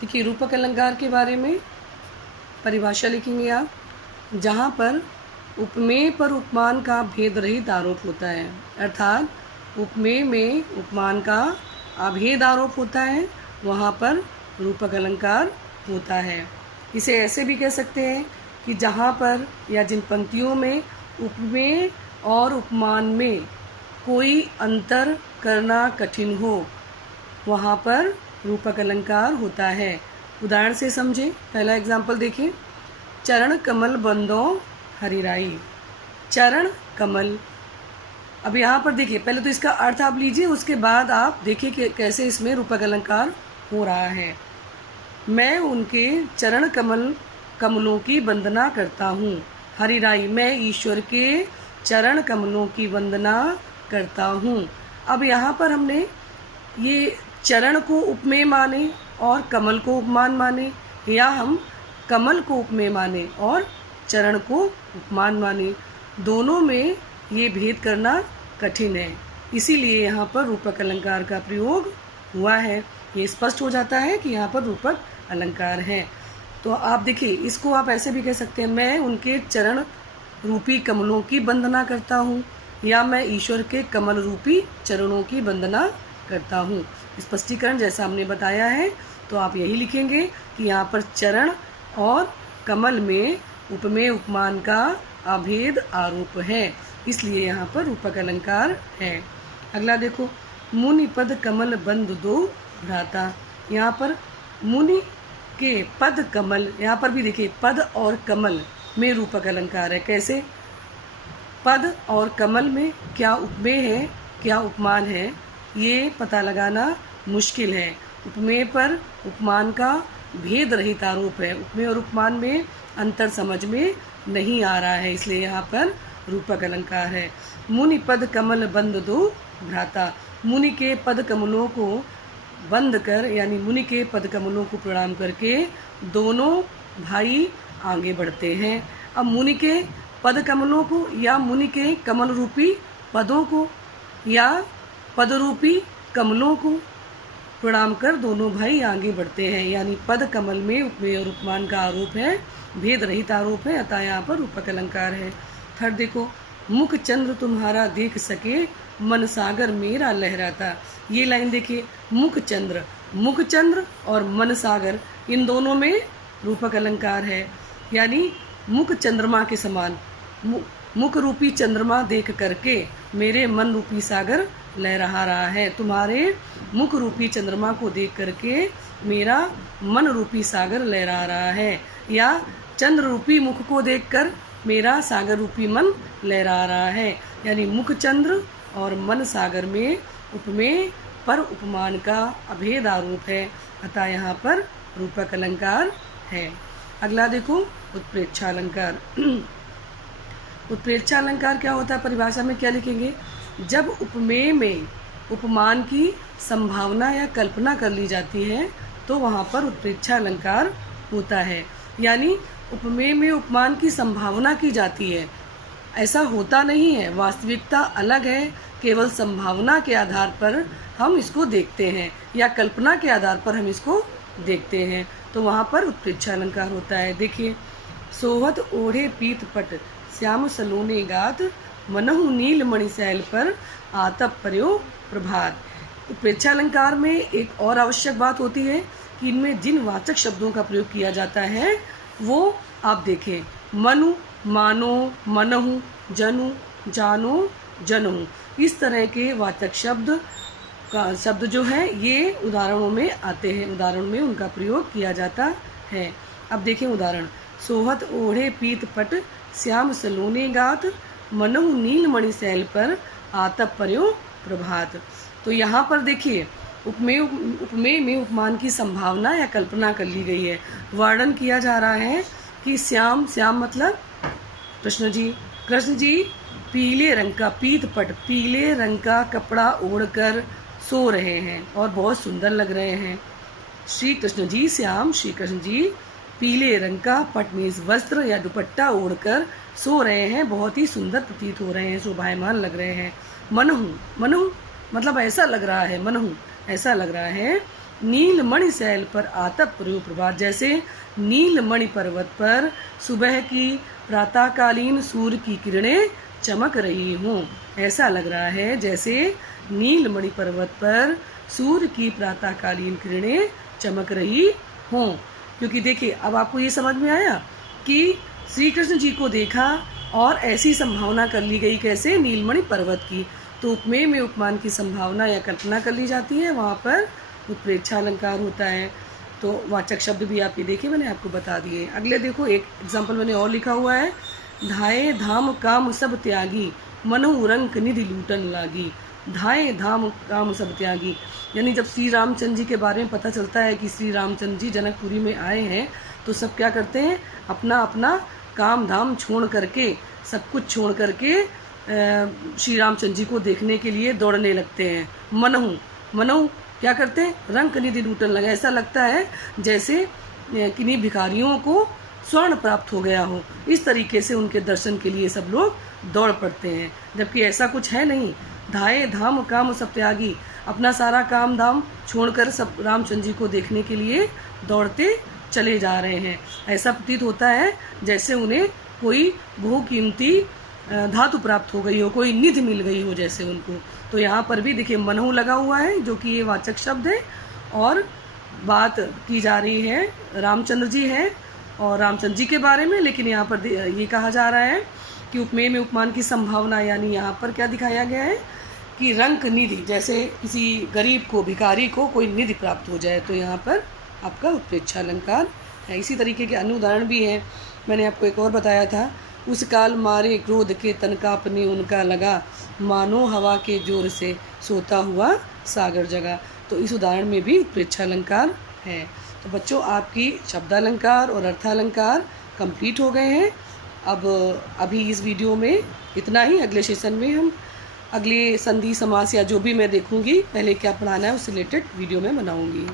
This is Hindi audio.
देखिए रूपक अलंकार के बारे में परिभाषा लिखेंगे आप, जहाँ पर उपमेय पर उपमान का भेद रहित आरोप होता है, अर्थात उपमेय में उपमान का अभेद आरोप होता है, वहाँ पर रूपक अलंकार होता है। इसे ऐसे भी कह सकते हैं कि जहाँ पर या जिन पंक्तियों में उपमेय और उपमान में कोई अंतर करना कठिन हो, वहाँ पर रूपक अलंकार होता है। उदाहरण से समझें। पहला एग्जाम्पल देखिए, चरण कमल बंदो हरिराई। चरण कमल, अब यहाँ पर देखिए, पहले तो इसका अर्थ आप लीजिए, उसके बाद आप देखिए कि कैसे इसमें रूपक अलंकार हो रहा है। मैं उनके चरण कमलों की वंदना करता हूँ। हरिराई, मैं ईश्वर के चरण कमलों की वंदना करता हूँ। अब यहाँ पर हमने ये चरण को उपमेय माने और कमल को उपमान माने, या हम कमल को उपमेय माने और चरण को उपमान माने, दोनों में ये भेद करना कठिन है। इसीलिए यहाँ पर रूपक अलंकार का प्रयोग हुआ है। ये स्पष्ट हो जाता है कि यहाँ पर रूपक अलंकार है। तो आप देखिए, इसको आप ऐसे भी कह सकते हैं, मैं उनके चरण रूपी कमलों की वंदना करता हूँ, या मैं ईश्वर के कमल रूपी चरणों की वंदना करता हूँ। स्पष्टीकरण जैसा हमने बताया है, तो आप यही लिखेंगे कि यहाँ पर चरण और कमल में उपमेय उपमान का अभेद आरोप है, इसलिए यहाँ पर रूपक अलंकार है। अगला देखो, मुनि पद कमल बंद दो भ्राता। यहाँ पर मुनि के पद कमल, यहाँ पर भी देखिए पद और कमल में रूपक अलंकार है। कैसे? पद और कमल में क्या उपमेय है, क्या उपमान है, ये पता लगाना मुश्किल है। उपमेय पर उपमान का भेद रहित आरोप है। उपमेय और उपमान में अंतर समझ में नहीं आ रहा है, इसलिए यहाँ पर रूपक अलंकार है। मुनि पद कमल बंद दो भ्राता। मुनि के पद कमलों को बंद कर, यानी मुनि के पद कमलों को प्रणाम करके दोनों भाई आगे बढ़ते हैं। अब मुनि के पद कमलों को या मुनि के कमल रूपी पदों को या पद रूपी कमलों को प्रणाम कर दोनों भाई आगे बढ़ते हैं, यानी पद कमल में उपमेय और उपमान का आरोप है, भेद रहित आरोप है, अतः यहाँ पर रूपक अलंकार है। थर्ड देखो, मुख चंद्र तुम्हारा देख सके मन सागर मेरा लहराता। ये लाइन देखिए, मुख चंद्र और मन सागर, इन दोनों में रूपक अलंकार है, यानी मुख चंद्रमा के समान, मुख रूपी चंद्रमा देख करके मेरे मन रूपी सागर लहरा रहा है। तुम्हारे मुख रूपी चंद्रमा को देख करके मेरा मन रूपी सागर लहरा रहा है, या चंद्र रूपी मुख को देखकर मेरा सागर रूपी मन लहरा रहा है, यानी मुख चंद्र और मन सागर में उपमेय पर उपमान का अभेद आरोप है, अतः यहाँ पर रूपक अलंकार है। अगला देखो, उत्प्रेक्षा अलंकार। उत्प्रेक्षा अलंकार क्या होता है? परिभाषा में क्या लिखेंगे? जब उपमेय में उपमान की संभावना या कल्पना कर ली जाती है, तो वहाँ पर उत्प्रेक्षा अलंकार होता है, यानी उपमेय में उपमान की संभावना की जाती है, ऐसा होता नहीं है, वास्तविकता अलग है, केवल संभावना के आधार पर हम इसको देखते हैं या कल्पना के आधार पर हम इसको देखते हैं, तो वहाँ पर उत्प्रेक्षा अलंकार होता है। देखिए, सोहत ओढ़े पीत पट श्याम सलोने गात मनहु नील मणि सैल पर आतप पर्यो प्रभात। उत्प्रेक्षा अलंकार में एक और आवश्यक बात होती है कि इनमें जिन वाचक शब्दों का प्रयोग किया जाता है वो आप देखें, मनु, मानो, मनहु, जनु, जानो, जनहु, इस तरह के वाचक शब्द जो है ये उदाहरणों में आते हैं, उदाहरण में उनका प्रयोग किया जाता है। अब देखें उदाहरण, सोहत ओढ़े पीत पट श्याम सलोने गात मनहु नील मणि सैल पर आतप पर्यो प्रभात। तो यहाँ पर देखिए, उपमेय में उपमान की संभावना या कल्पना कर ली गई है। वर्णन किया जा रहा है कि श्याम मतलब कृष्ण जी पीले रंग का पीतपट, पीले रंग का कपड़ा ओढ़कर सो रहे हैं और बहुत सुंदर लग रहे हैं। श्री कृष्ण जी पीले रंग का पट मीन्स वस्त्र या दुपट्टा ओढ़कर सो रहे हैं, बहुत ही सुंदर प्रतीत हो रहे हैं, शोभायमान लग रहे हैं। मनहु मतलब ऐसा लग रहा है, मनहु ऐसा लग रहा है नीलमणि शैल पर आतप प्रयो प्रभात, जैसे नीलमणि पर्वत पर सुबह की प्रातःकालीन सूर्य की किरणें चमक रही हों। ऐसा लग रहा है जैसे नीलमणि पर्वत पर सूर्य की प्रातःकालीन किरणें चमक रही हों। क्योंकि देखिए, अब आपको ये समझ में आया कि श्री कृष्ण जी को देखा और ऐसी संभावना कर ली गई, कैसे? नीलमणि पर्वत की। तो उपमेय में उपमान की संभावना या कल्पना कर ली जाती है, वहाँ पर उत्प्रेक्षा अलंकार होता है। तो वाचक शब्द भी आप ये देखिए, मैंने आपको बता दिए। अगले देखो, एक एग्जाम्पल मैंने और लिखा हुआ है, धाये धाम काम सब त्यागी, मनु रंक निधि लूटन लागी। धाये धाम काम सब त्यागी, यानी जब श्री रामचंद्र जी के बारे में पता चलता है कि श्री रामचंद्र जी जनकपुरी में आए हैं, तो सब क्या करते हैं? अपना अपना काम धाम छोड़ करके, सब कुछ छोड़ करके श्री रामचंद्र जी को देखने के लिए दौड़ने लगते हैं। मनहु क्या करते हैं? रंक निधि लूटन लगा। ऐसा लगता है जैसे किन्हीं भिखारियों को स्वर्ण प्राप्त हो गया हो। इस तरीके से उनके दर्शन के लिए सब लोग दौड़ पड़ते हैं, जबकि ऐसा कुछ है नहीं। धाये धाम काम सब त्यागी, अपना सारा काम धाम छोड़कर सब रामचंद्र जी को देखने के लिए दौड़ते चले जा रहे हैं। ऐसा प्रतीत होता है जैसे उन्हें कोई बहुकीमती धातु प्राप्त हो गई हो, कोई निधि मिल गई हो जैसे उनको। तो यहाँ पर भी देखिए मनहु लगा हुआ है, जो कि ये वाचक शब्द है, और बात की जा रही है रामचंद्र जी है और रामचंद्र जी के बारे में। लेकिन यहाँ पर ये कहा जा रहा है कि उपमेय में उपमान की संभावना, यानी यहाँ पर क्या दिखाया गया है कि रंक निधि, जैसे किसी गरीब को, भिखारी को कोई निधि प्राप्त हो जाए, तो यहाँ पर आपका उत्प्रेक्षा अलंकार है। इसी तरीके के अन्य उदाहरण भी हैं। मैंने आपको एक और बताया था, उस काल मारे क्रोध के तन कांपने उनका लगा, मानो हवा के जोर से सोता हुआ सागर जगा। तो इस उदाहरण में भी उत्प्रेक्षा अलंकार है। तो बच्चों, आपकी शब्दालंकार और अर्थालंकार कंप्लीट हो गए हैं। अब अभी इस वीडियो में इतना ही। अगले सेशन में हम अगले संधि समास या जो भी मैं देखूंगी पहले क्या पढ़ाना है उससे रिलेटेड वीडियो में बनाऊंगी।